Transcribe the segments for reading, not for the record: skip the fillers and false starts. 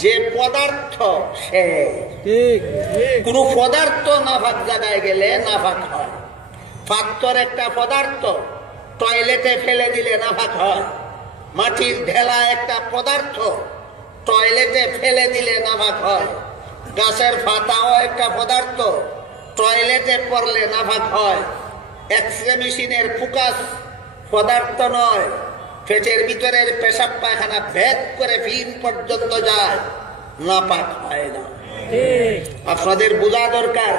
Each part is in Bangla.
যে পদার্থ সে কোন পদার্থ নাফাক জায়গায় গেলে নাফাক হয়। পাথর একটা পদার্থ, টয়লেটে ফেলে দিলে নাফাক হয়। মাটির ঢেলা একটা পদার্থ, টয়লেটে ফেলে দিলে নাফাক হয়। গাছের পাতাও একটা পদার্থ, টয়লেটে পড়লে নাফাক হয়। এক্সরে মেশিনের ফোকাস পদার্থ নয়, পেটের ভিতরের পেশাব পায়খানা ভেদ করে ফিন পর্যন্ত যায়, নাপাক হয় না। আপনাদের বোঝা দরকার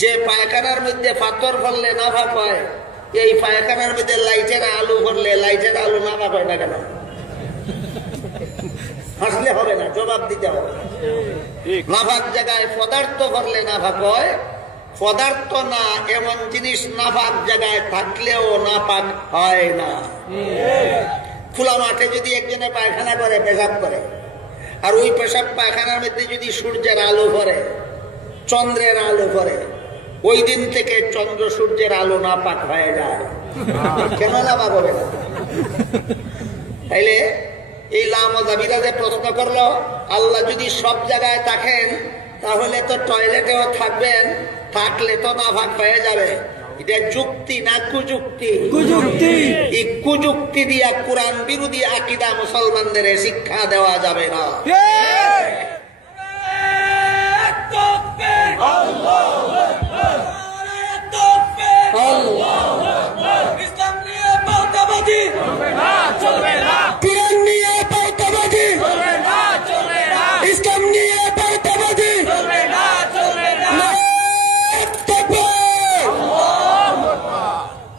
যে পায়খানার মধ্যে পাথর ভরলে নাপাক হয়, এই পায়খানার মধ্যে লাইটের আলু ভরলে লাইটের আলু নাপাক হয় না কেন? হাসলে হবে না, জবাব দিতে হবে। নাপাক জায়গায় পদার্থ ভরলে নাপাক হয়, পদার্থ না এমন জিনিস নাপাক জায়গায় থাকলেও নাপাক হয় না। খোলা মাঠে যদি একজনে পায়খানা করে, পেশাব করে, আর ওই পেশাব পায়খানার মধ্যে যদি সূর্যের আলো পড়ে, চন্দ্রের আলো পড়ে, ওই দিন থেকে চন্দ্র সূর্যের আলো নাপাক হয়ে যায়। কেন নাপাক হবে না? তাইলে এই লামজাবিরা যে প্রশ্ন করলো, আল্লাহ যদি সব জায়গায় থাকেন তাহলে তো টয়লেটেও থাকবেন, থাকলে তো নাপাক হয়ে যাবে। এটা যুক্তি না কুযুক্তি? কুযুক্তি। এই কুযুক্তি দিয়া কোরআন বিরোধী আকীদা মুসলমানদের শিক্ষা দেওয়া যাবে না।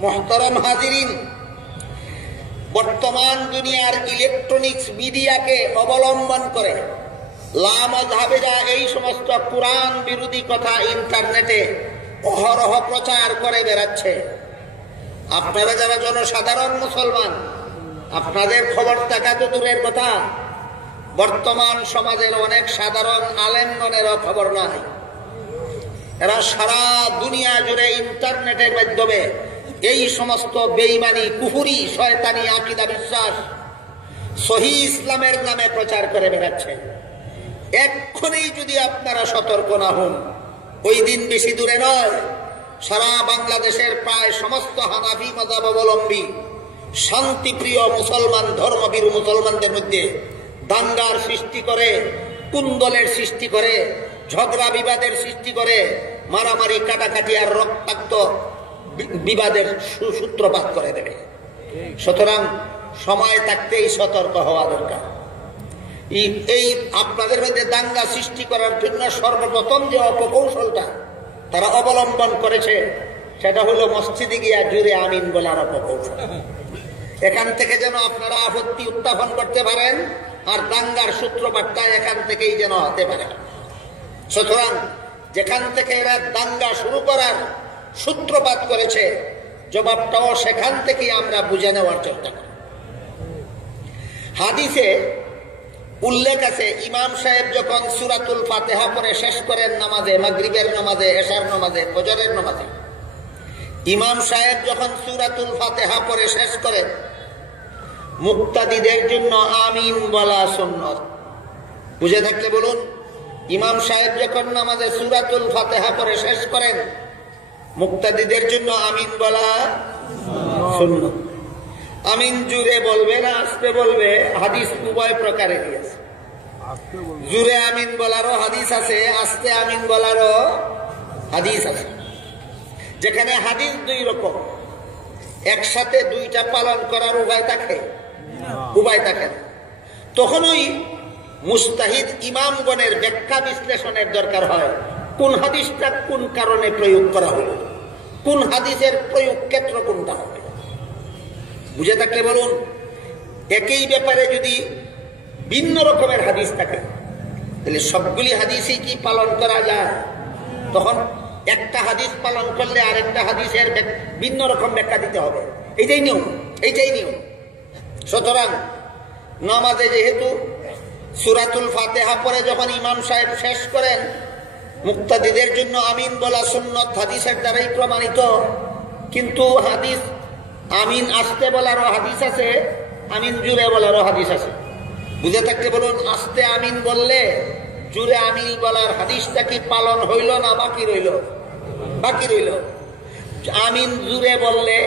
মোহতারাম হাজিরিন, বর্তমান দুনিয়ার ইলেকট্রনিক্স মিডিয়াকে অবলম্বন করে লামাযহাবিরা এই সমস্ত কোরআন বিরোধী কথা ইন্টারনেটে অহরহ প্রচার করে বেড়াচ্ছে। আপনারা যারা জনসাধারণ মুসলমান, আপনাদের খবর থাকা তো দূরের কথা, বর্তমান সমাজের অনেক সাধারণ আলেমগণেরও খবর নাই। এরা সারা দুনিয়া জুড়ে ইন্টারনেটের মাধ্যমে এই সমস্ত বেঈমানি, কুফরি, শয়তানি আকীদা বিশ্বাস সহিহ ইসলামের নামে প্রচার করে বেড়াচ্ছে। এক্ষুনি যদি আপনারা সতর্ক না হন, ওই দিন বেশি দূরে নয়, সারা বাংলাদেশের প্রায় সমস্ত হানাফি মাযহাব অবলম্বী শান্তিপ্রিয় মুসলমান, ধর্মবীর মুসলমানদের মধ্যে দাঙ্গার সৃষ্টি করে, কুন্দলের সৃষ্টি করে, ঝগড়া বিবাদের সৃষ্টি করে, মারামারি, কাটাকাটি আর রক্তাক্ত বিবাদের সূত্রপাত করে দেবে। সুতরাং সময় থাকতেই সতর্ক হওয়া দরকার। এই আপনাদের মধ্যে দাঙ্গা সৃষ্টি করার জন্য সর্বপ্রথম যে অপকৌশলটা তারা অবলম্বন করেছে, সেটা হলো মসজিদে গিয়া জুড়ে আমিন বলার অপকৌশল। এখান থেকে যেন আপনারা আপত্তি উত্থাপন করতে পারেন, আর দাঙ্গার সূত্রপাতটা এখান থেকেই যেন হতে পারে। সুতরাং যেখান থেকে এরা দাঙ্গা শুরু করার সূত্রপাত করেছে, জবাবটাও সেখান থেকেই আমরা বুঝে নেওয়ার চেষ্টা করি। হাদিসে উল্লেখ আছে, ইমাম সাহেব যখন সূরাতুল ফাতিহা পড়ে শেষ করেন নামাজে, মাগরিবের নামাজে, এশার নামাজে, ফজরের নামাজে, ইমাম সাহেব যখন সূরাতুল ফাতিহা পড়ে শেষ করেন, মুক্তাদিদের জন্য আমিন বলা সুন্নাত। বুঝে থাকলে বলুন, ইমাম সাহেব যখন নামাজে সূরাতুল ফাতিহা পড়ে শেষ করেন, মুক্তাদিদের জন্য আমিন বলা সুন্নাত। আমিন জুড়ে বলবে না আস্তে বলবে, হাদিস উভয় প্রকারের আছে। জুড়ে আমিন বলারও হাদিস আছে, আস্তে আমিন বলারও হাদিস আছে। যেখানে হাদিস দুই রকম, একসাথে দুইটা পালন করার উপায় থাকে, উপায় থাকে না, তখনই মুস্তাহিদ ইমামগণের ব্যাখ্যা বিশ্লেষণের দরকার হয়। কোন হাদিসটা কোন কারণে প্রয়োগ করা হলো, কোন হাদিসের প্রয়োগ ক্ষেত্র কোনটা হবে। বুঝে থাকলে বলুন, একই ব্যাপারে যদি ভিন্ন রকমের হাদিস থাকে, তাহলে সবগুলি হাদিসই কি পালন করা যায়? তখন একটা হাদিস পালন করলে আরেকটা হাদিসের ভিন্ন রকম ব্যাখ্যা দিতে হবে। এইটাই নিয়ম, এইটাই নিয়ম। সুতরাং নামাজে যেহেতু সূরাতুল ফাতিহা পড়ে যখন ইমাম সাহেব শেষ করেন, মুক্তাদিদের জন্য আমিন বলা সুন্নাত হাদিসের দ্বারাই প্রমাণিত। কিন্তু হাদিস আমিন আস্তে বলারও হাদিস আছে, আমিন জুড়ে বলারও হাদিস আছে। বুঝে থাকতে বলুন, আস্তে আমিন বললে জুড়ে আমিন বলার হাদিসটা কি পালন হইল না বাকি রইল? বাকি রইল। আমিন জুড়ে বললে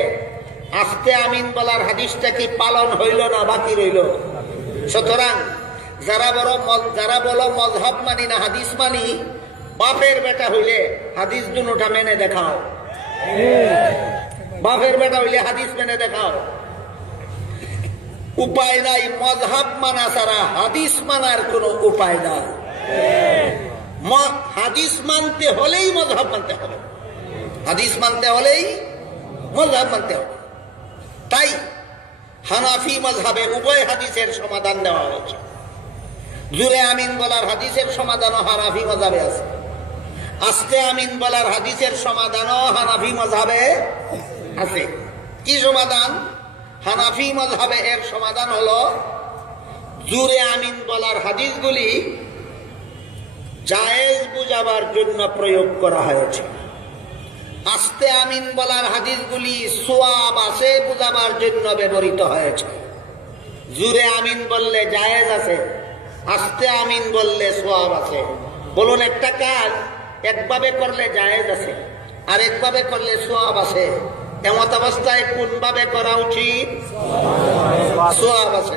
আস্তে আমিন বলার হাদিসটা কি পালন হইল না বাকি রইল? সুতরাং যারা বলো মজহব মানি না হাদিস মানি, বাপের বেটা হইলে হাদিস দুটা মেনে দেখাও। বাপের বেটা হইলে হাদিস মেনে দেখাও। উপায় নাই, মজহব মানা ছাড়া হাদিস মানার কোন উপায় নাই। হাদিস মানতে হলেই মজহব মানতে হবে, হাদিস মানতে হলেই মজহব মানতে হবে। তাই হানাফি মজহবে উভয় হাদিসের সমাধান দেওয়া হয়েছে। জুরে আমিন বলার হাদিসের সমাধানও হানাফি মজহবে আছে, আস্তে আমিন বলার হাদিসের সমাধানও হানাফি মজহবে আছে। কি সমাধান? হানাফি মজহবে এর সমাধান হলো জুরে আমিন বলার হাদিসগুলি জায়েজ বুঝাবার জন্য প্রয়োগ করা হয়েছে, আস্তে আমিন বলার হাদিসগুলি সোয়াব আছে বুঝাবার জন্য ব্যবহৃত হয়েছে। জুরে আমিন বললে জায়েজ আছে, আস্তে আমিন বললে সোয়াব আছে। বলুন, একটা কাজ একভাবে করলে জায়েজ আছে আর একভাবে করলে সোয়াব আছে, এমত অবস্থায় কোনভাবে করা উচিত? সোয়াব আছে।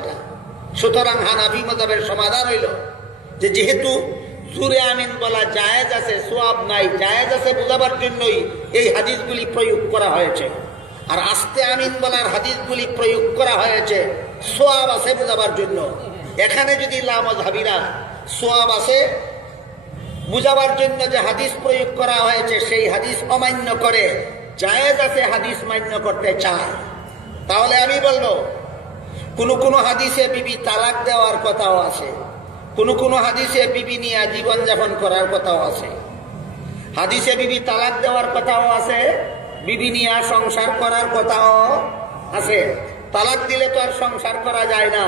সুতরাং হানাফি মাযহাবের সমাধান হইল যে যেহেতু জুরে আমিন বলা জায়েজ আছে, সোয়াব নাই, জায়েজ আছে বুঝাবার জন্যই এই হাদিসগুলি প্রয়োগ করা হয়েছে। আর আস্তে আমিন বলার হাদিসগুলি প্রয়োগ করা হয়েছে সোয়াব আছে বুঝাবার জন্য। এখানে যদি লামাযহাবীরা সোয়াব আছে বুঝাবার জন্য যে হাদিস প্রয়োগ করা হয়েছে সেই হাদিস অমান্য করে জায়েজ আছে হাদিস মান্য করতে চায়, তাহলে আমি বলবো কোন কোন হাদিসে বিবি তালাক দেওয়ার কথাও আছে, কোন কোন হাদিসে বিবি নিয়ে জীবন যাপন করার কথাও আছে। হাদিসে বিবি তালাক দেওয়ার কথাও আছে, বিবি নিয়ে সংসার করার কথাও আছে। তালাক দিলে তো আর সংসার করা যায় না,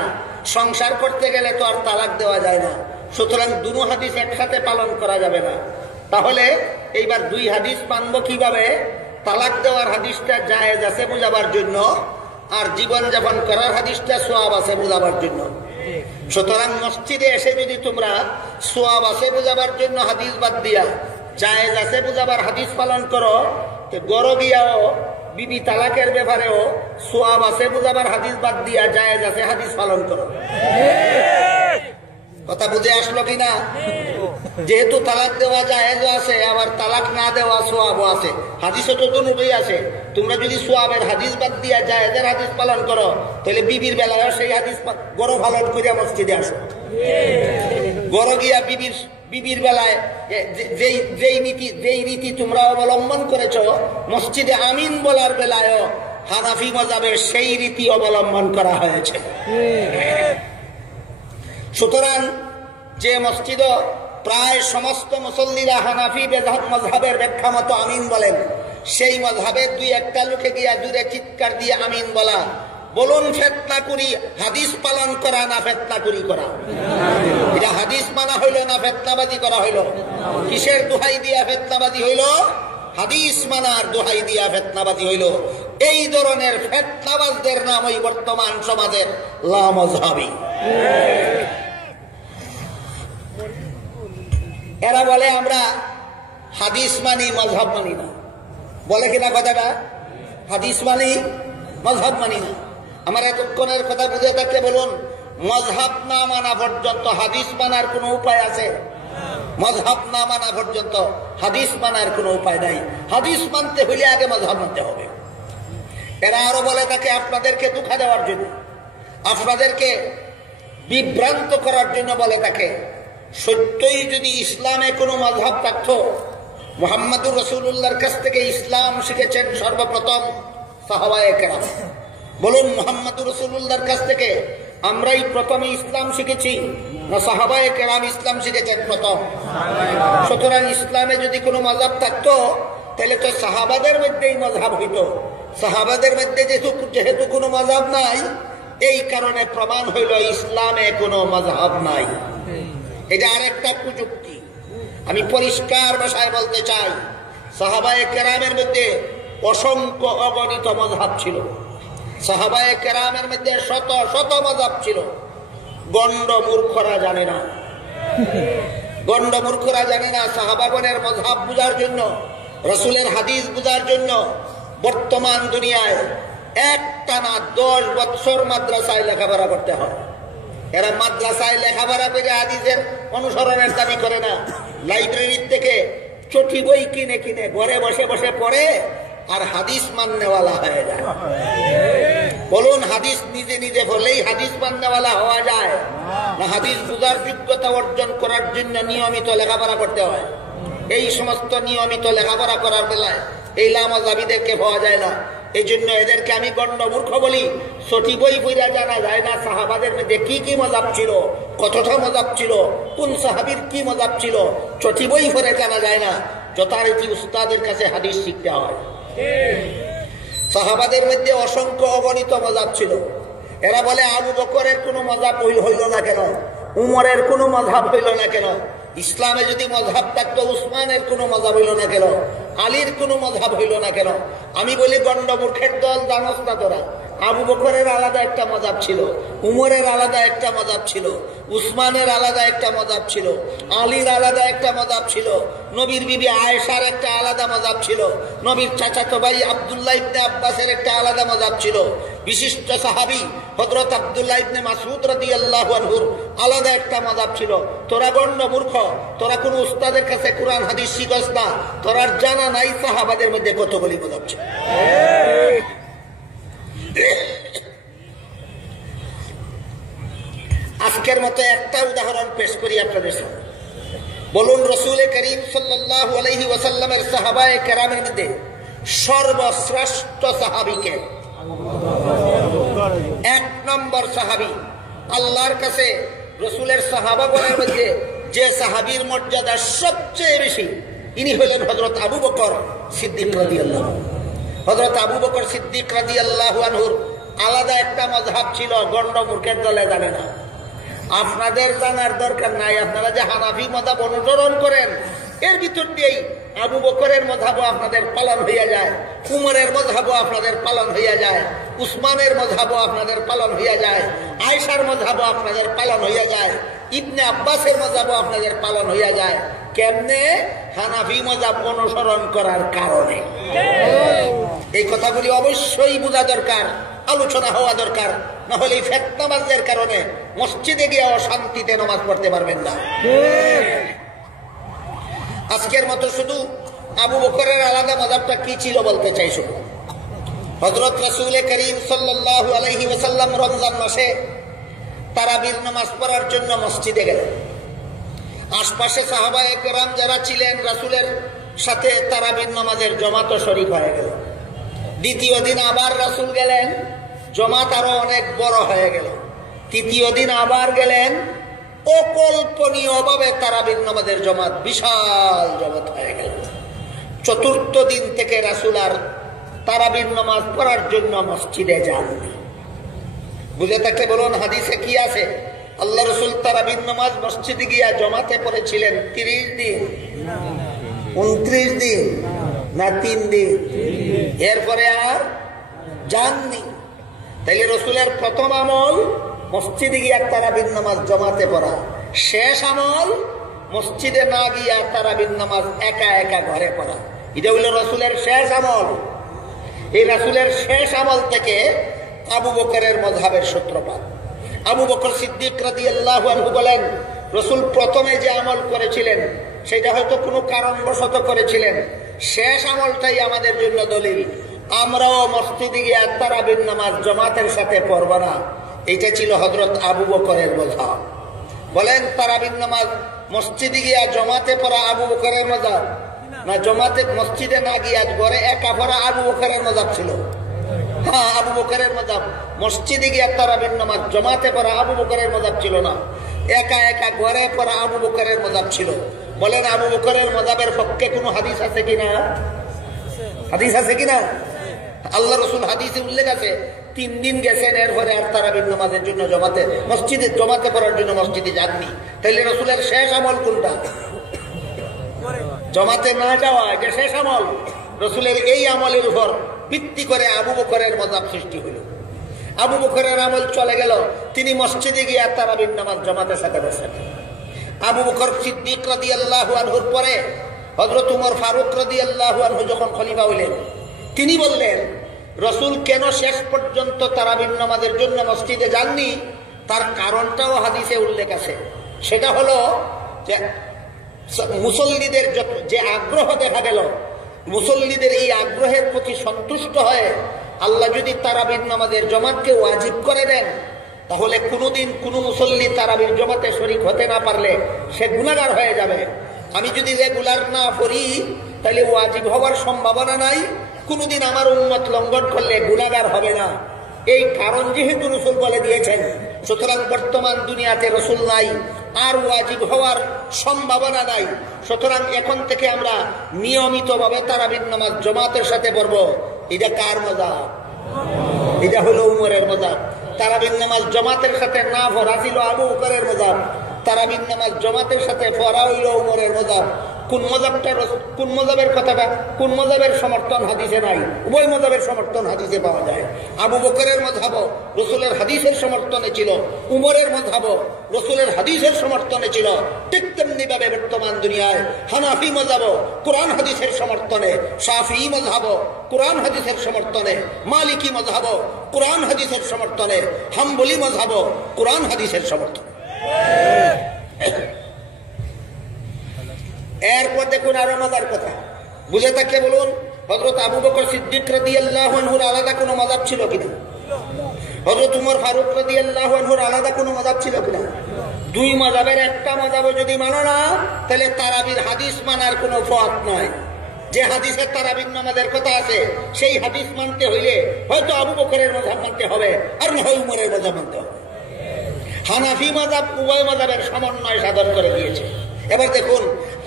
সংসার করতে গেলে তো আর তালাক দেওয়া যায় না। সুতরাং দুটো হাদিস একসাথে পালন করা যাবে না। তাহলে এইবার দুই হাদিস মানব কিভাবে? তালাক দেওয়ার হাদিসটা জায়েজ আছে বুঝাবার জন্য, আর জীবন যাপন করার হাদিসটা সোয়াব আছে বুঝাবার জন্য। সুতরাং মসজিদে এসে যদি তোমরা সোয়াব আছে বুঝাবার জন্য হাদিস বাদ দিয়া জায়েজ আছে বুঝাবার হাদিস পালন করো, তো গড় গিয়াও বিবি তালাকের ব্যাপারেও সোয়াব আছে বুঝাবার হাদিস বাদ দিয়া জায়েজ আছে হাদিস পালন করো। কথা বুঝে আসলো কিনা? যেহেতু তালাক দেওয়া জায়েজ আছে, আবার তালাক না দেওয়া সোয়াবও আছে, হাদিসও তো দুটোই আছে। তোমরা যদি সোয়াবের হাদিস বাদ দিয়া জায়েজের হাদিস পালন করো, তাহলে বিবির বেলায় সেই হাদিস গড় পালন করিয়া মসজিদে আসো। গড় গিয়া বিবির বেলায় যেই রীতি তোমরা অবলম্বন করেছ, মসজিদে আমিন বলার বেলায়ও হানাফি মাযহাবের সেই রীতি অবলম্বন করা হয়েছে। সুতরাং যে মসজিদ প্রায় সমস্ত মুসল্লিরা হানাফি মাযহাবের ব্যাখ্যা মতো আমিন বলেন, সেই মাযহাবের দুই একটা লোকে গিয়া জুড়ে চিৎকার দিয়ে আমিন বলা। বলুন, ফিতনা করি হাদিস পালন করা না ফিতনা করি করা? এটা হাদিস মানা হইল না ফিতনাবাজি করা হইল? কিসের দোহাই দিয়া ফিতনাবাজি হইল? হাদিস মানার দোহাই দিয়া ফিতনাবাজি হইল। এই ধরনের ফিতনাবাজদের নামই বর্তমান সমাজের লামাযহাবী। এরা বলে আমরা হাদিস মানি মযহব মানি না, বলে কিনা কথাটা? হাদিস মানি মযহব মানি না। আমার এতক্ষণের কথা বুঝে থাকলে বলুন, মযহব না মানা পর্যন্ত হাদিস মানার কোন উপায় আছে? মযহব না মানা পর্যন্ত হাদিস মানার কোন উপায় নাই। হাদিস মানতে হইলে আগে মযহব মানতে হবে। এরা আরো বলে থাকে আপনাদেরকে ধোঁকা দেওয়ার জন্য, আপনাদেরকে বিভ্রান্ত করার জন্য বলে থাকে। সত্যই যদি ইসলামে কোনো মযহব থাকতো, মুহাম্মদুর রাসূলুল্লাহর কাছ থেকে ইসলাম শিখেছেন সর্বপ্রথম সাহাবায়ে কেরাম। বলুন, মুহাম্মদুর রাসূলুল্লাহর কাছ থেকে আমরাই প্রথমে ইসলাম শিখেছি না সাহাবায়ে কেরাম ইসলাম শিখেছেন প্রথম? সুতরাং ইসলামে যদি কোনো মযহব থাকতো তাহলে তো সাহাবাদের মধ্যেই মযহব হইতো। সাহাবাদের মধ্যে যেহেতু কোনো মযহব নাই, এই কারণে প্রমাণ হইল ইসলামে কোনো মযহব নাই। এটা আরেকটা কুযুক্তি। আমি পরিষ্কার ভাষায় বলতে চাই, সাহাবায়ে কেরামের মধ্যে অসংখ্য অগণিত মযহব ছিল। সাহাবায়ে কেরামের মধ্যে শত শত মযহব ছিল। গণ্ড মূর্খরা জানে না। গণ্ড মূর্খরা জানে না সাহাবাগণের মযহাব বুঝার জন্য, রাসূলের হাদিস বুঝার জন্য বর্তমান দুনিয়ায় একটানা 10 বছর মাদ্রাসায় লেখাপড়া করতে হয়। এরা মাদ্রাসায় লেখাপড়া করে হাদিসের অনুসরণের দাবি করে না, লাইব্রেরির থেকে চটি বই কিনে কিনে ঘরে বসে বসে পড়ে আর হাদিস মাননেওয়ালা হয়ে যায়। বলুন, হাদিস নিজে নিজে বলেই হাদিস মাননেওয়ালা হওয়া যায় না? হাদিস বুঝার যোগ্যতা অর্জন করার জন্য নিয়মিত লেখাপড়া করতে হয়। এই সমস্ত নিয়মিত লেখাপড়া করার বেলায় এই লামাযাবিদেরকে পাওয়া যায় না। এই জন্য এদেরকে আমি গণ্ড মূর্খ বলি। সটি বই পড়া জানা যায় না সাহাবাদের মধ্যে কি কি মজাব ছিল, কতটা মজাব ছিল, কোন সাহাবীর কি মজাব ছিল, চটি বই পড়ে জানা যায় না। যথারীতি উস্তাদের কাছে হাদিস শিখতে হয়। সাহাবাদের মধ্যে অসংখ্য অগণিত মজাব ছিল। এরা বলে আবু বকরের কোনো মজাব হইল না কেন, উমরের কোনো মজাব হইল না কেন, ইসলামে যদি মযহাব থাকতো উসমানের কোনো মযহাব হইল না কেন, আলীর কোনো মযহাব হইল না কেন? আমি বলি গণ্ড মূর্খের দল, জানোস না তোরা? আবু বকরের আলাদা একটা মযহাব ছিল, উমরের আলাদা একটা মযহাব ছিল, উসমানের আলাদা একটা মযহাব ছিল, আলীর আলাদা একটা মযহাব ছিল, নবীর বিবি আয়েশার একটা আলাদা মযহাব ছিল, নবীর চাচাতো ভাই আব্দুল্লাহ ইবনে আব্বাসের একটা আলাদা মযহাব ছিল, বিশিষ্ট সাহাবী হযরত আব্দুল্লাহ ইবনে মাসউদ রাদিয়াল্লাহু আনহুর আলাদা একটা মযহাব ছিল। তোরা গণ্ড মূর্খ, তোরা কোন উস্তাদের কাছে কোরআন হাদিস শিখস না, তোরা জানা নাই সাহাবাদের মধ্যে কতগুলি মযহাব ছিল। আজকের মতো একটা উদাহরণ পেশ করি আপনাদের সামনে। বলুন, রাসূল করিম সাল্লাল্লাহু আলাইহি ওয়াসাল্লামের সাহাবায়ে কেরামের মধ্যে সর্বশ্রেষ্ঠ সাহাবীকে, 1 নম্বর সাহাবী, আল্লাহর কাছে রাসূলের সাহাবাগণের মধ্যে যে সাহাবীর মর্যাদা সবচেয়ে বেশি, ইনি হলেন হযরত আবু বকর সিদ্দিক রাদিয়াল্লাহু আনহু। হযরত আবু বকর সিদ্দিক রাদিয়াল্লাহু আনহুর আলাদা একটা মযহাব ছিল, গণ্ড মূর্খের দলে জানে না। আপনাদের জানার দরকার নাই। আপনারা যে হানাফি মযহাব অনুসরণ করেন, এর ভিতর দিয়েই আবু বকরের মযহাবও আপনাদের পালন হইয়া যায়, উমরের মযহাবও আপনাদের পালন হইয়া যায়, উসমানের মযহাবও আপনাদের পালন হইয়া যায়, আয়েশার মযহাবও আপনাদের পালন হইয়া যায়, ইবনে আব্বাসের মযহাবও আপনাদের পালন হইয়া যায়। কেমনে? হানাফি মযহাব অনুসরণ করার কারণে। এই কথাগুলি অবশ্যই বোঝা দরকার, আলোচনা হওয়া দরকার, না হলে এই ফিতনাবাজদের কারণে মসজিদে গিয়ে শান্তিতে নামাজ পড়তে পারবেন না। আজকের মতো শুধু আবু বকরের আলাদা মযহাবটা কি ছিল বলতে চাই। শুধু হযরত রাসূল করিম সাল্লাল্লাহু আলাইহি ওয়াসাল্লাম রমজান মাসে তারাবির নামাজ পড়ার জন্য মসজিদে গেলেন। আশপাশে সাহাবায়ে কেরাম যারা ছিলেন রাসূলের সাথে তারাবির নামাজের জামাতে শরীক হয়ে গেল। দ্বিতীয় দিন আবার রাসূল গেলেন, জামাত আরো অনেক বড় হয়ে গেল। তৃতীয় দিন আবার গেলেন, অকল্পনীয়ভাবে তারাবির নামাজের জামাত বিশাল জামাত হয়ে গেল। চতুর্থ দিন থেকে রাসূল আর তারাবির নামাজ পড়ার জন্য মসজিদে যাননি। বুঝে থাকলে বলুন, হাদিসে কি আছে? আল্লাহ রাসূল তারাবির নামাজ মসজিদে গিয়া জামাতে পড়েছিলেন 30 দিন, 29 দিন না 3 দিন, এরপরে আর যাননি। তাইলে রাসূলের প্রথম আমল মসজিদে গিয়া তারাবির নামাজ জামাতে পড়া, শেষ আমল মসজিদে না গিয়া তারাবির নামাজ একা একা ঘরে পড়া। এটা হইল রাসূলের শেষ আমল। এই রাসূলের শেষ আমল থেকে আবু বকরের মযহাবের সূত্রপাত। আবু বকর সিদ্দিক রাদিয়াল্লাহু আনহু বলেন, রাসূল প্রথমে যে আমল করেছিলেন সেটা হয়তো কোনো কারণবশত করেছিলেন, শেষ আমলটাই আমাদের জন্য দলিল। আমরাও মসজিদে গিয়ে তারাবির নামাজ জামাতের সাথে পড়ব না। এটা ছিল হযরত আবু বকরের মযহাব। বলেন, তারাবির নামাজ মসজিদে গিয়া জামাতে পড়া আবু বকরের মযহাব না জামাতে মসজিদে না গিয়া ঘরে একা পড়া আবু বকরের মযহাব ছিল? হ্যাঁ, আবু বকরের মযহাব। মসজিদে গিয়া তারাবির নামাজ জামাতে পড়া আবু বকরের মযহাব ছিল না, একা একা ঘরে পড়া আবু বকরের মযহাব ছিল। বলেন, আবু বকরের মযহাবের পক্ষে কোনো হাদিস আছে কিনা? হাদিস আছে কিনা? আল্লাহ রাসূল হাদিসে উল্লেখ আছে 3 দিন গেছেন, এরপরে আর তারাবির নামাজের জন্য জামাতে পড়ার জন্য মসজিদে যাননি। তাইলে রাসূলের শেষ আমল কোনটা? জামাতে না যাওয়া, এটা শেষ আমল। রাসূলের এই আমলের উপর ভিত্তি করে আবু বকরের মযহাব সৃষ্টি হলো। আবু বকরের আমল চলে গেল, তিনি মসজিদে গিয়ে তারাবির নামাজ জামাতের সাথে বসেন। আবু বকর সিদ্দিক রাদিয়াল্লাহু আনহুর পরে হযরত উমর ফারুক রাদিয়াল্লাহু আনহু যখন খলিফা হইলেন, তিনি বললেন, রাসূল কেন শেষ পর্যন্ত তারাবির নামাজের জন্য মসজিদে যাননি, তার কারণটাও হাদিসে উল্লেখ আছে। সেটা হলো যে মুসল্লিদের যে আগ্রহ দেখা গেল, মুসল্লিদের এই আগ্রহের প্রতি সন্তুষ্ট হয়ে আল্লাহ যদি তারাবির নামাজের জামাতকে ওয়াজিব করে দেন, তাহলে কোনোদিন কোনো মুসল্লি তারাবির জামাতে শরীক হতে না পারলে সে গুনাহগার হয়ে যাবে। আমি যদি রেগুলার না পড়ি তাহলে ওয়াজিব হওয়ার সম্ভাবনা নাই, কোনোদিন আমার উম্মত লঙ্ঘন করলে গুনাহগার হবে না। এই কারণ যেহেতু রাসূল বলে দিয়েছেন, সুতরাং বর্তমান দুনিয়াতে রাসূল নাই, আর ওয়াজিব হওয়ার সম্ভাবনা নাই। সুতরাং এখন থেকে আমরা নিয়মিতভাবে তারাবির নামাজ জামাতের সাথে পড়ব। এটা কার মজাব? এটা হলো উমরের মজাব। তারাবির নামাজ জামাতের সাথে না পড়া ছিল আবু বকরের মজাব, তারাবির নামাজ জামাতের সাথে পড়া হইল উমরের মজাব। কোন মজাবটা, কোন মজাবের কথাটা, কোন মজাবের সমর্থন হাদিসে নাই? উভয় মজাবের সমর্থন হাদিসে পাওয়া যায়। আবু বকরের মজাব রাসূলের হাদিসের সমর্থনে ছিল, উমরের মজাব রাসূলের হাদিসের সমর্থনে ছিল। ঠিক তেমনি ভাবে বর্তমান দুনিয়ায় হানাফি মজাব কোরআন হাদিসের সমর্থনে, শাফিঈ মজাব কোরআন হাদিসের সমর্থনে, মালিকি মজাব কোরআন হাদিসের সমর্থনে, হাম্বলি মজাব কোরআন হাদিসের সমর্থনে। এরপর দেখুন আরো মজার কথা, বুঝে থাকলে বলুন, হযরত আবু বকর সিদ্দিক রাদিয়াল্লাহু আনহুর আলাদা কোনো মাযহাব ছিল কিনা? হযরত উমর ফারুক রাদিয়াল্লাহু আনহুর আলাদা কোনো মাযহাব ছিল কিনা? দুই মাযহাবের একটা মাযহাবও যদি মানো না, তাহলে তারাবির হাদিস মানার কোনো পথ নয়। যে হাদিসে তারাবির নামাজের কথা আছে, সেই হাদিস মানতে হইলে হয়তো আবু বকরের মাযহাব মানতে হবে, আর না হয় উমরের মাযহাব মানতে হবে। হানাফি মাযহাব উভয় মাযহাবের সমন্বয় সাধন করে দিয়েছে। এবার দেখুন,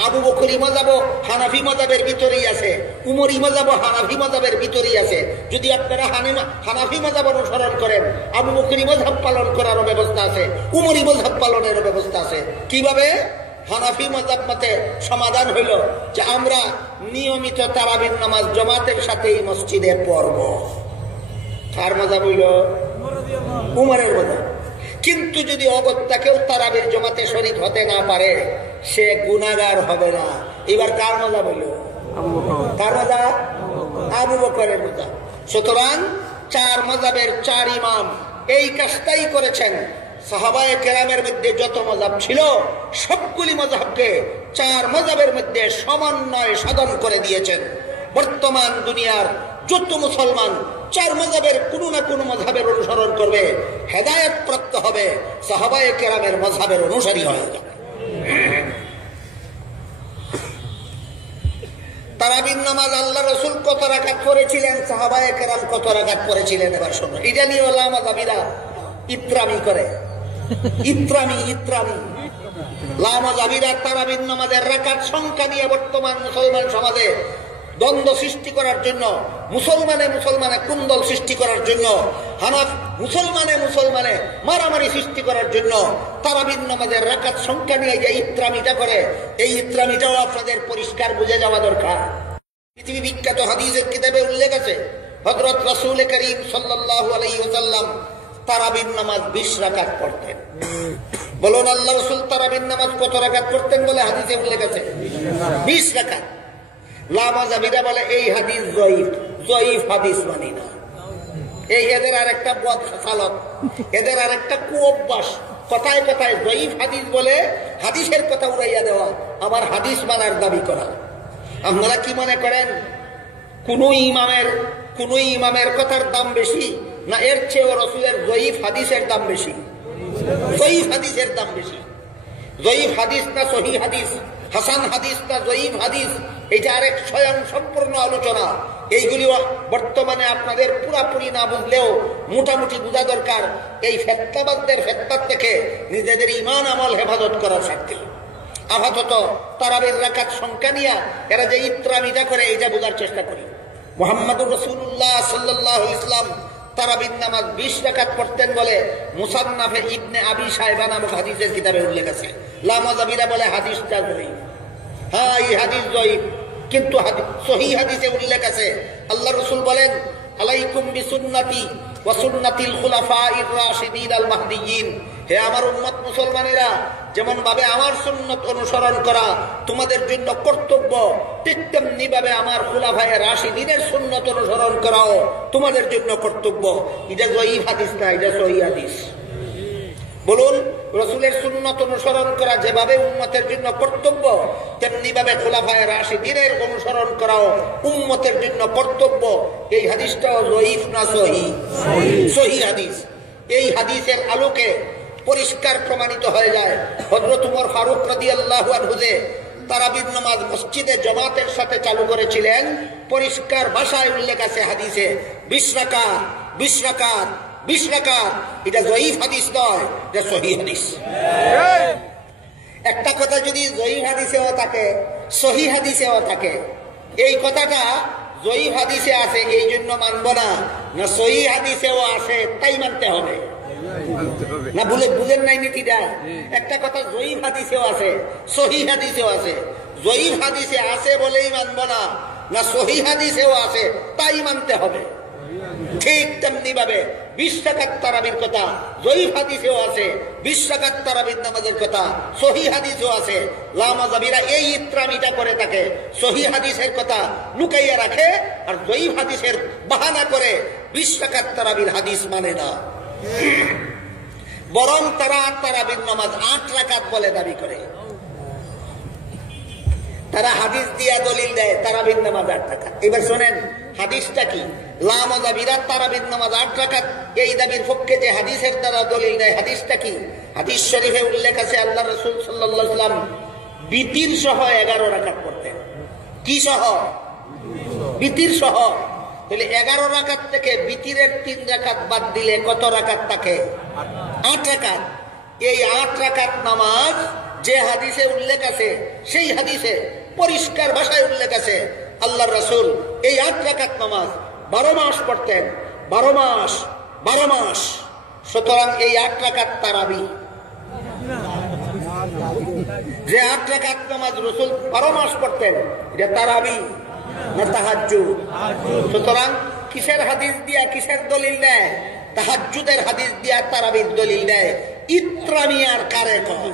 আবু বকরি মাযহাব হানাফি মাযহাবের ভিতরেই আছে, উমরি মাযহাব হানাফি মাযহাবের ভিতরেই আছে। যদি আপনারা হানাফি মাযহাব অনুসরণ করেন, আবু বকরি মাযহাব পালন করারও ব্যবস্থা আছে, উমরি মাযহাব পালনেরও ব্যবস্থা আছে। কিভাবে? হানাফি মাযহাব মতে সমাধান হইল যে আমরা নিয়মিত তারাবির নামাজ জামাতের সাথে এই মসজিদে পড়ব। কার মাযহাব হইল? উমরের মাযহাব। কিন্তু যদি অগত্যা কেউ তারাবির জামাতে শরীক হতে না পারে, সে গুনাহগার হবে না। এবার কার মাযহাব হইল? কার মাযহাব? আবু বকরের মাযহাব। সুতরাং চার মাযহাবের চার ইমাম এই কাজটাই করেছেন। সাহাবায়ে কেরামের মধ্যে যত মাযহাব ছিল, সবগুলি মাযহাবকে চার মাযহাবের মধ্যে সমন্বয় সাধন করে দিয়েছেন। বর্তমান দুনিয়ার যত মুসলমান চার মাযহাবের কোনো না কোনো মাযহাবের অনুসরণ করবে, হেদায়েত প্রাপ্ত হবে, সাহাবায়ে কেরামের মাযহাবের অনুসারী হয়ে যাবে। তারাবির নামাজ আল্লাহ রাসূল কত রাকাত পড়েছিলেন, সাহাবায়ে কেরাম কত রাকাত পড়েছিলেন, এবার শুনুন। এটা নিয়ে ওলামা মাযহাবিরা ইত্রামি করে, ইত্রামি লামাযহাবিরা তারাবির নামাজের রাকাত সংখ্যা নিয়ে বর্তমান মুসলমান সমাজে দ্বন্দ্ব সৃষ্টি করার জন্য, মুসলমানে কুন্দল সৃষ্টি করার জন্য, মুসলমানে মারামারি সৃষ্টি করার জন্য তারাবির নামাজের রাকাত সংখ্যা নিয়ে যে ইত্রামিটা করে, এই ইত্রামিটাও আপনাদের পরিষ্কার বুঝে যাওয়া দরকার। পৃথিবী বিখ্যাত হাদিসের কিতাবে উল্লেখ আছে, হযরত রাসূল করিম সাল্লাল্লাহু আলাইহি ওয়াসাল্লাম তারাবির নামাজ 20 রাকাত পড়তেন। বলুন, আল্লাহ রাসূল তারাবির নামাজ কত রাকাত পড়তেন বলে হাদিসে উল্লেখ আছে? 20 রাকাত। লামাযহাবিরা বলে এই হাদিস জয়ীফ হাদিস মানি না। এই এদের আরেকটা বদ খাসালত, এদের আরেকটা কুঅভ্যাস, কথায় কথায় জয়ীফ হাদিস বলে হাদিসের কথা উড়াইয়া দেওয়া, আবার হাদিস মানার দাবি করা। আপনারা কি মনে করেন কোন ইমামের কথার দাম বেশি, না এর চেয়ে রাসূলের জয়ীফ হাদিসের দাম বেশি? জয়ীফ হাদিসের দাম বেশি। জয়ীফ হাদিস না সহিহ হাদিস, হাসান হাদিস না জয়ীফ হাদিস, এটা আরেক স্বয়ং সম্পূর্ণ আলোচনা। এইগুলি বর্তমানে আপনাদের পুরাপুরি না বুঝলেও মোটামুটি বোঝা দরকার। এই ফেতনাবাদদের ফেতনার থেকে নিজেদের ঈমান আমল হেফাজত করার স্বার্থে। আপাতত তারাবির রাকাত সংখ্যা নিয়ে এরা যে ইত্রামিটা করে, এটা বোঝার চেষ্টা করি। মুহাম্মদুর রাসূলুল্লাহ সাল্লাল্লাহু আলাইহি ওয়াসাল্লাম তারাবির নামাজ 20 রাকাত পড়তেন বলে মুসান্নাফে ইবনে আবি শায়বা নামক হাদিসের কিতাবে উল্লেখ আছে। লামাযহাবিরা বলে হাদিসটা জয়ীফ। হ্যাঁ, এই হাদিস জয়ীফ, কিন্তু সহিহ হাদিসে উল্লেখ আছে, আল্লাহ রাসূল বলেন, আলাইকুম বিসুন্নতি ওয়া সুন্নাতিল খুলাফাইর রাশিদিন আল মাহদিয়িন। হে আমার উম্মত মুসলমানেরা, যেমন ভাবে আমার সুন্নত অনুসরণ করা তোমাদের জন্য কর্তব্য, ঠিক তেমনি ভাবে আমার খুলাফায়ে রাশিদিনের সুন্নত অনুসরণ করাও তোমাদের জন্য কর্তব্য। এটা জয়ীফ হাদিস না, এটা সহিহ হাদিস। বলুন, রাসূলের সুন্নত অনুসরণ করা যেভাবে উম্মতের জন্য কর্তব্য, তেমনি ভাবে খুলাফায়ে রাশিদিনের অনুসরণ করাও উম্মতের জন্য কর্তব্য। এই হাদিসটাও জয়ীফ না সহিহ? সহিহ হাদিস। এই হাদিসের আলোকে পরিষ্কার প্রমাণিত হয়ে যায় হযরত ওমর ফারুক রাদিয়াল্লাহু আনহু যে তারাবির নামাজ মসজিদে জামাতের সাথে চালু করেছিলেন, পরিষ্কার ভাষায় উল্লেখ আছে হাদিসে 20 রাকাত 20 রাকাত 20 রাকাত। এটা জয়ীফ হাদিস নয়, এটা সহিহ হাদিস। একটা কথা যদি জয়ীফ হাদিসেও থাকে, সহিহ হাদিসেও থাকে, এই কথাটা জয়ীফ হাদিসে আছে এই জন্য মানব না, না সহিহ হাদিসেও আছে তাই মানতে হবে না? বুঝেন নাই নীতিটা? একটা কথা জয়ীফ হাদিসেও আছে, সহিহ হাদিসেও আছে। জয়ীফ হাদিসে আছে বলেই মানব না, না সহিহ হাদিসেও আছে তাই মানতে হবে। ঠিক তেমনি ভাবে 20 রাকাত তারাবির কথা জয়ীফ হাদিসেও আছে, 20 রাকাত তারাবির নামাজের কথা সহিহ হাদিসেও আছে। লামাযাবিরা এই ইত্রামিটা করে থাকে, সহিহ হাদিসের কথা লুকাইয়া রাখে আর জয়ীফ হাদিসের বাহানা করে 20 রাকাত তারাবির হাদিস মানে না। বরং তারা তারাবির নামাজ 8 রাকাত বলে দাবি করে। তারা হাদিস দিয়া দলিল দেয় তারাবির নামাজ 8 রাকাত। এবার শোনেন হাদিসটা কি। লামাযাবিরা তারাবির নামাজ 8 রাকাত এই দাবির পক্ষে যে হাদিসের দ্বারা দলিল দেয়, হাদিসটা কি? হাদিস শরীফে উল্লেখ আছে আল্লাহ রাসূল সাল্লাল্লাহু আলাইহি ওয়াসাল্লাম বিতির সহ 11 রাকাত পড়তেন। কি সহ? বিতির সহ। তাহলে 11 রাকাত থেকে বিতিরের 3 রাকাত বাদ দিলে কত রাকাত থাকে? 8 রাকাত। এই 8 রাকাত নামাজ যে হাদিসে উল্লেখ আছে, সেই হাদিসে পরিষ্কার ভাষায় উল্লেখ আছে আল্লাহর রাসূল এই 8 রাকাত নামাজ 12 মাস পড়তেন। 12 মাস 12 মাস। সুতরাং এই 8 রাকাত তারাবি, যে 8 রাকাত নামাজ রাসূল 12 মাস পড়তেন, এটা তারাবি না তাহাজ্জুদ? সুতরাং কিসের হাদিস দিয়া কিসের দলিল দেয়? তাহাজ্জুদের হাদিস দিয়া তারাবির দলিল দেয়। ইত্রামি আর কারে কয়?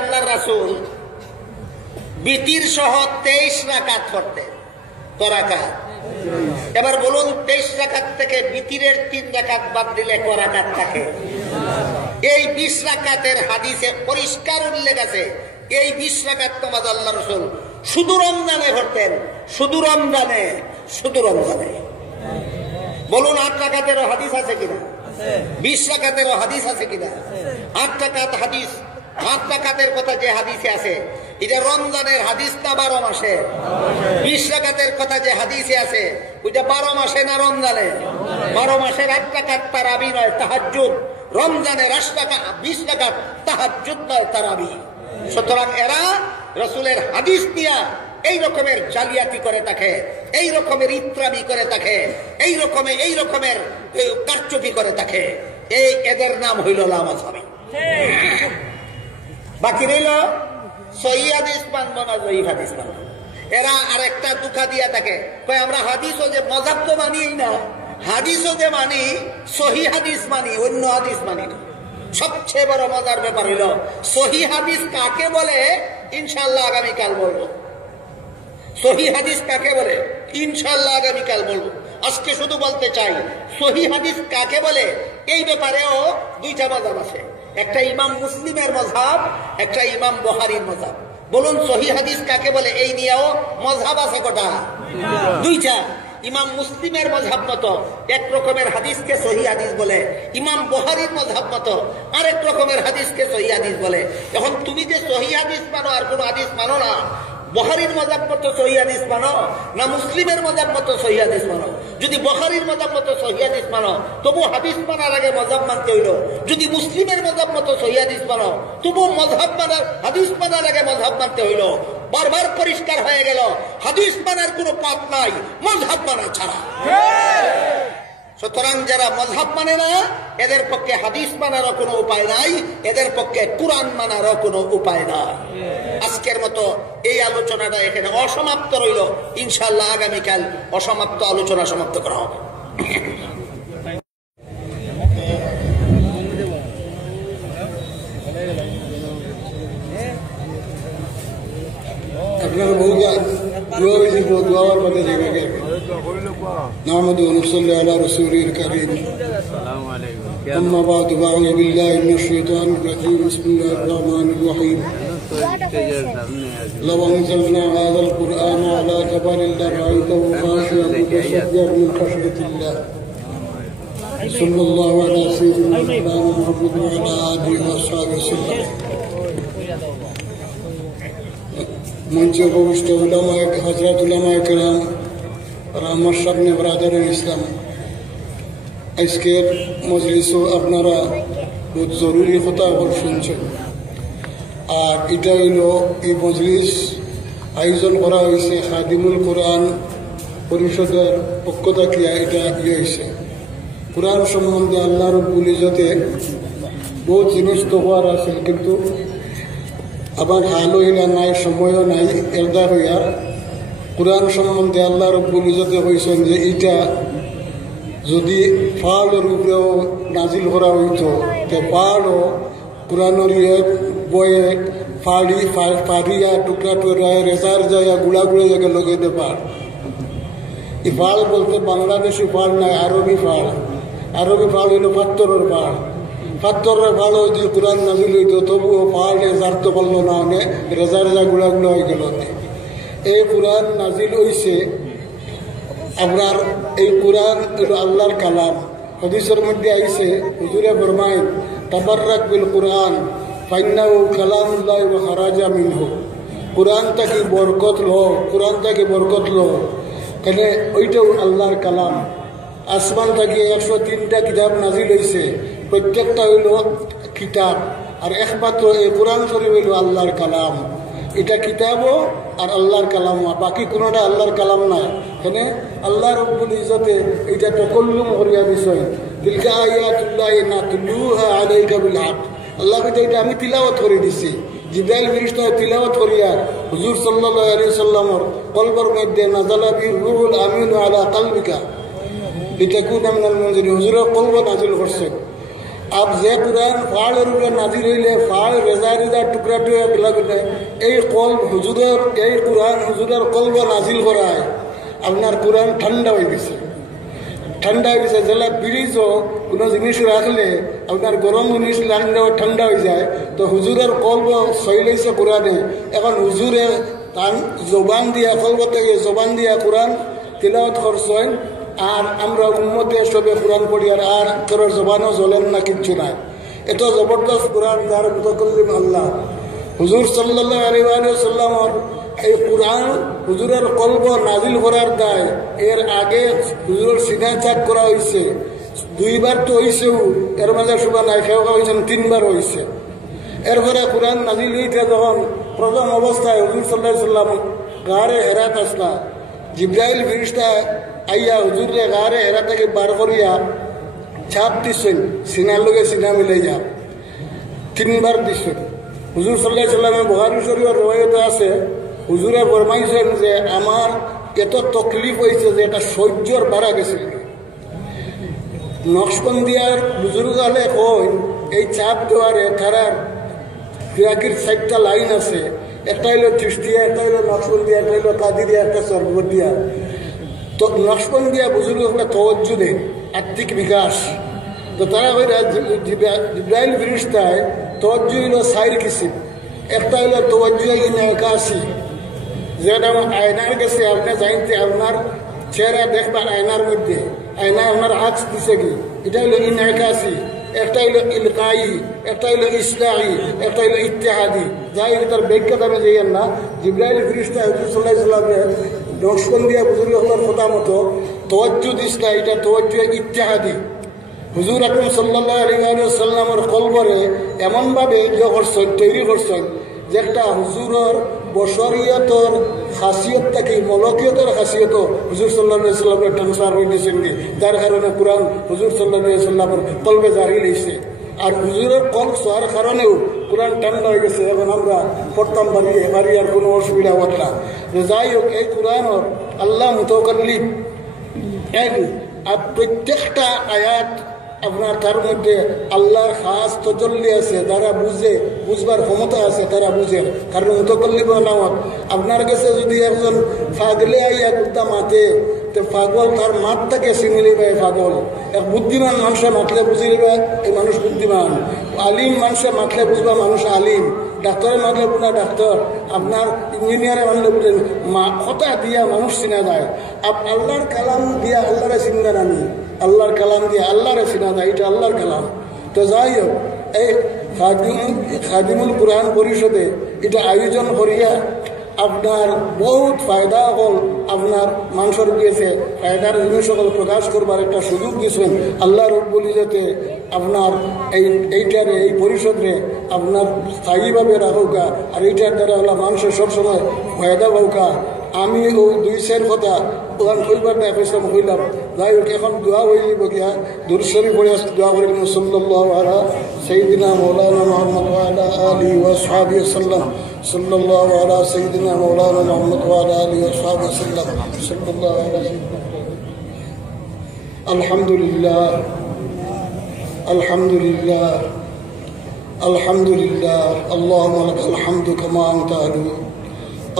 আল্লাহর রাসূল বিতির সহ 23 রাকাত পড়তেন। রাকাত। এবার বলুন 23 রাকাত থেকে বিতিরের 3 রাকাত বাদ দিলে ক রাকাত থাকে? এই 20 রাকাতের হাদিসে পরিষ্কার উল্লেখ আছে এই 20 রাকাত নামাজ আল্লাহর রাসূল শুধু রমজানে পড়তেন। শুধু রমজানে, শুধু রমজানে। বলুন 8 রাকাতেরও হাদিস আছে কিনা? 20 রাকাতেরও হাদিস আছে কিনা? 8 রাকাত হাদিস, 8 রাকাতের কথা যে হাদিসে আছে এটা রমজানের হাদিস না 12 মাসের? 20 রাকাতের কথা যে হাদিসে আছে ওইটা 12 মাসে না রমজানে? 12 মাসের 8 রাকাত তারাবি নয় তাহাজ্জুদ। রমজানের 8 রাকাত 20 রাকাত তাহাজ্জুদ নয় তারাবি। সুতরাং এরা রাসূলের হাদিস দিয়া এই রকমের জালিয়াতি করে থাকে, এই রকমের ইত্রামি করে থাকে, এই রকমের কারচুপি করে থাকে। এই এদের নাম হইল লামাযাবি। বাকি রইল সহিহ হাদিস মানব না জয়ীফ হাদিস মানব। এরা আরেকটা দুঃখা দিয়া থাকে, কয় আমরা হাদিসও যে মজাব তো মানি না, হাদিসও যে মানি সহিহ হাদিস মানি, অন্য হাদিস মানি না। সবচেয়ে বড় মজার ব্যাপার হইল সহিহ হাদিস কাকে বলে ইনশাআল্লাহ আগামীকাল বলবো। সহিহ হাদিস কাকে বলে ইনশাআল্লাহ আগামীকাল বলবো। আজকে শুধু বলতে চাই সহিহ হাদিস কাকে বলে এই ব্যাপারেও দুইটা মজাব আছে। একটা ইমাম মুসলিমের মযহাব, একটা ইমাম বুখারীর মযহাব। বলুন সহিহ হাদিস কাকে বলে এই নিয়েও মযহাব আছে কটা? দুইটা। ইমাম মুসলিমের মযহাব মতো এক রকমের হাদিসকে সহিহ হাদিস বলে, ইমাম বুখারীর মযহাব মতো আরেক রকমের হাদিসকে সহিহ হাদিস বলে। এখন তুমি যে সহিহ হাদিস মানো আর কোন হাদিস মানো না, বুখারীর মাযহাব মতো সহিহ হাদিস মানো না মুসলিমের মাযহাব মতো সহিহ হাদিস মানো? যদি বুখারীর মাযহাব মতো সহিহ হাদিস মানো তবু হাদিস মানার আগে মাযহাব মানতে হইল। যদি মুসলিমের মাযহাব মতো সহিহ হাদিস মানো তবু মাযহাব মানার হাদিস মানার আগে মাযহাব মানতে হইল। বারবার পরিষ্কার হয়ে গেল হাদিস মানার কোনো পথ নাই মাযহাব মানা ছাড়া। সুতরাং যারা মাযহাব মানে না এদের পক্ষে হাদিস মানারও কোনো উপায় নাই, এদের পক্ষে কুরআন মানারও কোনো উপায় নাই। আজকের মতো এই আলোচনাটা এখানে অসমাপ্ত রইল। ইনশাআল্লাহ আগামীকাল অসমাপ্ত আলোচনা সমাপ্ত করা হবে। আপনারা বহুবার দোয়া হয়েছে, দোয়ার মধ্যে জায়গাকে নাহমাদু ওয়া নুসাল্লি আলা রাসূলিল কারীম। আম্মা বা'দু, আউযু বিল্লাহি মিনাশ শাইতানির রাজীম। বিসমিল্লাহির রাহমানির রাহিম। لو أنزلنا هذا القرآن على جبل لرأيته خاشعا متصدعا من خشية الله. صلى الله على سيدنا محمد وعلى آله وصحبه وسلم. মঞ্চে উপবিষ্ট উলামায়ে হযরত উলামায়ে কেরাম আর আমার সামনে ব্রাদারের ইসলাম, আজকের মজলিসও আপনারা বহুত জরুরি কথা শুনছেন। আর এটা হইল এই মজলিস আয়োজন করা হয়েছে খাদিমুল কোরআন পরিষদের পক্ষ থেকে। এটা হয়েছে কোরআন সম্বন্ধে আল্লাহ রাব্বুল ইজ্জতের বহুত জিনিস তো হওয়ার আছে, কিন্তু আবার হাল হইলা নাই, সময়ও নাই। এরদা হইয়া কোরআন সম্বন্ধে আল্লাহ রাব্বুল ইজ্জতে কইছেন যে এটা যদি ফালের উপরেও নাজিল করা হইত তে ফালও কোরআনের বয়ে ফাড়িয়া টুকরা টুকরা রেসার জায়গা গুড়া গুড়া জায়গা লগাইতে পার। এই ফাল বলতে বাংলাদেশি ফাল নাই, আরবি ফাল। আরবি ফাল হইল পাত্তরের ফাল। পাত্তরের ফাল যদি কোরআন নাজিল হইত তবুও ফাল রেজারতে পারল না, অনেক রেজার যা গুড়া গুড়া হয়ে গেল। এই কোরআন নাজিল হইছে আপনার, এই কোরআন হইল আল্লাহর কালাম। হাদিসের মধ্যে আইছে হুজুরে ফরমায় তাবাররাক বিল কোরআন ফাইন্নাহু কালামুল্লাহি ওয়া খারাজা মিনহু। কোরআন থেকে বরকত লো, কোরআন থেকে বরকত লো। কেন? ওইটাও আল্লাহর কালাম। আসমান থেকে 103টা কিতাব নাজিল হয়েছে, প্রত্যেকটা হইল কিতাব। আর একমাত্র এই কোরআন শরীফ হইল আল্লাহর কালাম। এটা কিতাবও আর আল্লাহর কালামও, বাকি কোনোটা আল্লাহর কালাম নাই। কেন? আল্লাহ রাব্বুল ইজ্জতে এটা তাকাল্লুম করিয়া বিষয়। তিলকা আয়াতুল্লাহি নাতলুহা আলাইকা বিল হক। আল্লাহ এটা আমি তিলাওয়াত করে দিছি। জিবরাইল ফেরেশতা তিলাওয়াত করিয়া হুজুর সাল্লাল্লাহু আলাইহি সাল্লামের কলবের মধ্যে নাযালা বির রূহুল আমিন আলা কলবিকা লিতাকুনা মিনাল মুনজিরিন। হুজুরের কলব নাজিল করছে। আব যে কোরআন ফাড়ের উপরে নাজিল হইলে ফাড় রেজা রেজা টুকরা টুকরা গেলে এই কলব হুজুরের, এই কোরআন হুজুরের কলব নাজিল করায় আপনার কোরআন ঠান্ডা হয়ে গেছে। ঠান্ডা হয়ে গেছে। যেটা ব্রিজও কোনো জিনিস রাখলে আপনার গরম জিনিস লাগলেও ঠান্ডা হয়ে যায়, তো হুজুরের কলব সইলেছে কোরআনে। এখন হুজুরে তার জবান দিয়া, কলব থেকে জবান দিয়া কোরআন তিলাওয়াত করছেন। আর আমরা উম্মতে সবে কোরআন পড়ি, আর তোর জবানও জ্বলেন না, কিচ্ছু নাই। এত জবরদস্ত কোরআন, যার মুতাকাল্লিম আল্লাহ হুজুর সাল্লাল্লাহু আলাইহি ওয়াসাল্লামের এই কোরআন হুজুরের কলব নাজিল করার দায়। এর আগে হুজুরের সিনা চাক করা হয়েছে, 2বার তো হয়েছেও, এর মাঝে সুবা নাই খেয়া হয়েছেন 3বার হয়েছে। এরপরে কোরআন নাজিল হইতে যখন প্রথম অবস্থায় হুজুর সাল্লাল্লাহু আলাইহি ওয়াসাল্লাম গারে হেরাত আসলা, জিবরাইল ফেরেশতা আইয়া হুজুরে গারে হেরা থেকে বার করিয়া ছাপ দিচ্ছেন, সিনার লগে সিনা মিলে যা 3বার দিচ্ছেন। হুজুর সাল্লাল্লাহু আলাইহি ওয়াসাল্লামের বুখারী শরীফের রওয়ায়েতে আছে, হুজুরে ফরমাইছেন যে আমার এত তকলিফ হয়েছে যে এটা সহ্যর বাড়া গেছিল। নকশবন্দিয়ার বুজুর্গ হলে কইন এই চাপ দেওয়ারে তারার ফিরাকির 4টা লাইন আছে। একটা হইল চিশতিয়া, একটা হইল নকশবন্দিয়া, একটা হইল কাদিরিয়া, একটা সরবতিয়া। তো নকশবন্দিয়া বুজুর্গ একটা তওয়াজ্জু দেন, আত্মিক বিকাশ। তো তারা কইরা জিবরাইল ফেরেশতায় তওয়াজ্জু হইল 4 কিসিম। একটা হইল তওয়াজ্জু ইনকাসি, যেটা আয়নার কাছে আপনি জানতে আপনার চেহারা দেখবেন আয়নার মধ্যে, আয়নায় আপনার হাত দিছে কি, এটা হলো ইনকাসি। একটা হইলো ইলকাই, একটা হইলো ইসলাহি, একটা হইলো ইত্তেহাদি। যাই তার ব্যাখ্যাটা আমি যাইয়েন না। জিবরাইল ফেরেশতা হুজুর সাল্লাল্লাহু আলাইহি ওয়াসাল্লামের নকশবন্দিয়া বুজুর্গের কথা মতো তাওয়াজ্জুদ ইসলাহি, এটা তাওয়াজ্জুহ ইত্তেহাদি। হুজুর আকরাম সাল্লাল্লাহু আলাইহি ওয়াসাল্লামের কলবরে এমনভাবে করছেন, তৈরি করছেন যে একটা হুজুরের বশরিয়তর খাসিয়ত থাকি মলকিয়তের খাসিয়ত হুজুর সাল্লাল্লাহু আলাইহি ওয়াসাল্লামের ট্রান্সফার হয়ে গেছেন, যার কারণে কোরআন হুজুর সাল্লাল্লাহু আলাইহি ওয়াসাল্লামের কলবে জারি হয়েছে। আর হুজুরের কলব ছোঁয়ার কারণেও কোরআন ঠান্ডা হয়ে গেছে। এখন আমরা পড়তাম বাড়ি আর কোনো অসুবিধা হত না। যাই হোক, এই কোরআনের আল্লাহ মুতাকাল্লিম আর প্রত্যেকটা আয়াত আপনার তার মধ্যে আল্লাহর খাস তজল্লি আছে। যারা বুঝবার ক্ষমতা আছে তারা বুঝেন। কারণ মুতাকাল্লিম নামত আপনার কাছে যদি একজন পাগলে আইয়া কুত্তা মাতে, তো পাগল তার মাতটাকে চিনি লিবে পাগল। এক বুদ্ধিমান মানুষে মাতলে বুঝি লিবে এই মানুষ বুদ্ধিমান। আলিম মানুষে মাতলে বুঝবা মানুষ আলিম। ডাক্তারে মানলে বুঝা ডাক্তার, আপনার ইঞ্জিনিয়ারে মানলে বুঝেন কথা দিয়া মানুষ চিনা যায়। আল্লাহর কালাম দিয়া আল্লাহরে চিন্তা নামি, আল্লাহর কালাম দিয়ে আল্লাহরে চিনা যায়, এটা আল্লাহর কালাম। তো যাই হোক, এই খাদিমুল কোরআন পরিষদে এটা আয়োজন করিয়া আপনার বহুত ফায়দা হল। আপনার মানুষের গিয়েছে ফায়দার জিনিস সকল প্রকাশ করবার একটা সুযোগ দিয়েছেন আল্লাহ রব্বুল ইজ্জতে। আপনার এই পরিষদে আপনার স্থায়ীভাবে রাখুকা, আর এইটার দ্বারা হলো মানুষের সবসময় ফায়দা পাউকা। আমি ওই দুই সের কথা ওখান কইবার না পেছাম কইলাম। যাই হোক, এখন দোয়া হয়ে যাব গিয়া দুরূদ শরীফ পড়ে দোয়া করি। সাল্লাল্লাহু আলা সাইয়্যিদিনা মাওলানা মুহাম্মদ ওয়া আলা আলিহি ওয়া আসহাবিহি ওয়াসাল্লাম। সাল্লাল্লাহু আলা সাইয়্যিদিনা মাওলানা মুহাম্মদ ওয়া আলা আলিহি ওয়া আসহাবিহি ওয়াসাল্লাম। সাল্লাল্লাহু আলা সাইয়্যিদিনা আলহামদুলিল্লাহ আলহামদুলিল্লাহ আলহামদুলিল্লাহ। আল্লাহুম্মা লাকাল হামদু কামা আনতা আহলু,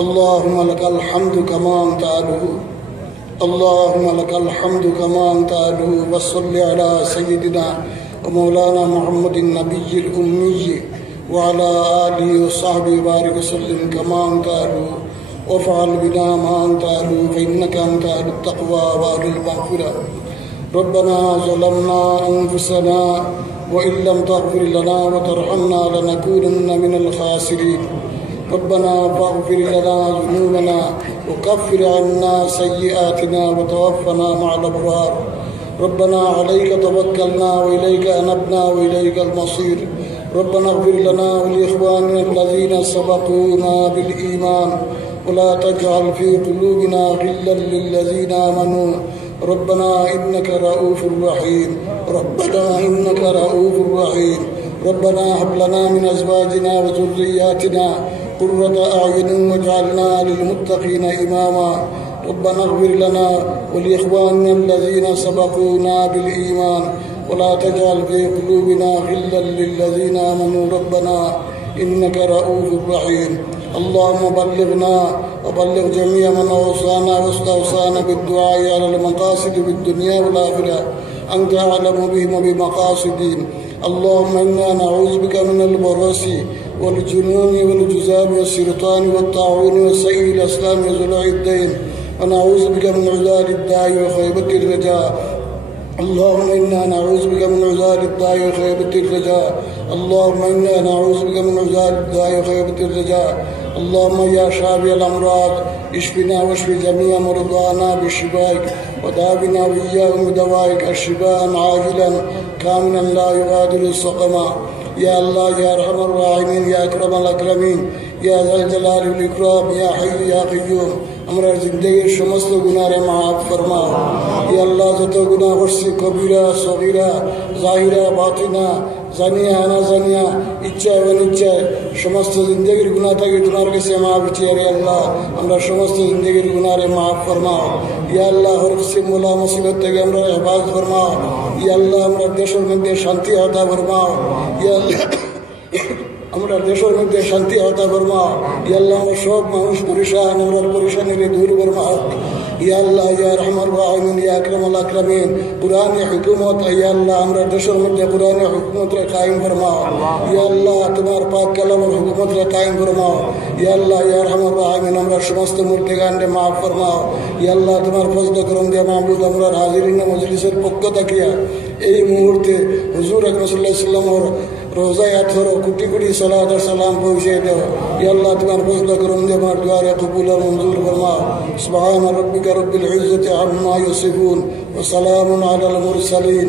اللهم لك الحمد كما أنت أهله، اللهم لك الحمد كما أنت أهله. وصل على سيدنا ومولانا محمد النبي الأمي وعلى آله وصحبه وبارك وسلم كما أنت أهله، وافعل بنا ما أنت أهله، فإنك أنت أهل التقوى وأهل المغفرة. ربنا ظلمنا أنفسنا وإن لم تغفر لنا وترحمنا لنكونن من الخاسرين. ربنا فاغفر لنا ذنوبنا وكفر عنا سيئاتنا وتوفنا مع الأبرار. ربنا عليك توكلنا وإليك أنبنا وإليك المصير. ربنا اغفر لنا ولإخواننا الذين سبقونا بالإيمان ولا تجعل في قلوبنا غلا للذين آمنوا. ربنا إنك رؤوف رحيم. ربنا إنك رؤوف رحيم. ربنا هب لنا من أزواجنا وذرياتنا قرة أعين واجعلنا للمتقين إماما. ربنا اغفر لنا ولإخواننا الذين سبقونا بالإيمان ولا تجعل في قلوبنا غلا للذين آمنوا. ربنا إنك رؤوف رحيم. اللهم بلغنا وبلغ جميع من أوصانا واستوصانا بالدعاء على المقاصد بالدنيا والآخرة، أنت أعلم بهم وبمقاصدهم. اللهم إنا نعوذ بك من البرص والجنون والجذام والسرطان والطاعون وسيء الأسلام وزلع الدين، ونعوذ بك من عذاب الداء وخيبة الرجاء. اللهم إنا نعوذ بك من عذاب الداء وخيبة الرجاء. اللهم إنا نعوذ بك من عذاب الداء وخيبة الرجاء. اللهم يا شافي الأمراض اشفنا واشف جميع مرضانا بشفائك، وداونا وإياهم بدوائك الشفاء عاجلا كاملا لا يغادر سقما. يا الله يا أرحم الراحمين يا أكرم الأكرمين يا ذا الجلال والإكرام يا حي يا قيوم আমরা জিন্দেগির সমস্ত গুনারে মাফ ফরমাও। ইয়া আল্লাহ, যত গুনাহ করছি কবিরা সগীরা জাহিরা বাতিনা, জানিয়া না জানিয়া ইচ্ছায় অনিচ্ছায় সমস্ত জিন্দেগির গুনাহ থেকে তোমার কাছে মাফ চাই। আল্লাহ, আমরা সমস্ত জিন্দেগির গুনারে মাফ ফরমাও। ইয়া আল্লাহ, হর কিসম মুলা মুসিবত থেকে আমরা হেফাজত ফরমাও। ইয়া আল্লাহ, আমরা দেশের মধ্যে শান্তি আতা ফরমাও। ইয়া আল্লাহ, আমরা দেশের মধ্যে শান্তি আতা ফরমাও। ইয়া আল্লাহ, আমরা সব মানুষ পরিশান, আমরা পরিশানিরে দূর ফরমাও। ইয়া আল্লাহ ইয়া রহমান রাহিমিন ইয়া আকরামুল আকরামিন, কুরআনে হুকুমত ইয়া আল্লাহ আমরা দেশের মধ্যে কুরআনে হুকুমত রে কায়েম ফরমাও। ইয়া আল্লাহ, তোমার পাক কালামের হুকুমত রে কায়েম ফরমাও। ইয়া আল্লাহ ইয়া রহমান রাহিমিন, আমরা সমস্ত মুরতাগানরে মাফ ফরমাও। ইয়া আল্লাহ, তোমার ফজল করম দিয়ে মাহবুব আমরা হাজিরিন মজলিসের পক্ষ থাকিয়া এই মুহূর্তে হুজুর আকরাম সাল্লাল্লাহু আলাইহি ওয়াসাল্লামের রোজায় 18 কোটি কোটি সালাত আর সালাম পৌঁছে দাও। ইয়া আল্লাহ তোমার ফজল করম দিয়ে আমার দোয়া কবুল আর মঞ্জুর ফরমাও। সুবহান রাব্বিকা রব্বিল ইজ্জাতি আম্মা ইয়াসিফুন ওয়া সালামুন আলাল মুরসালিন।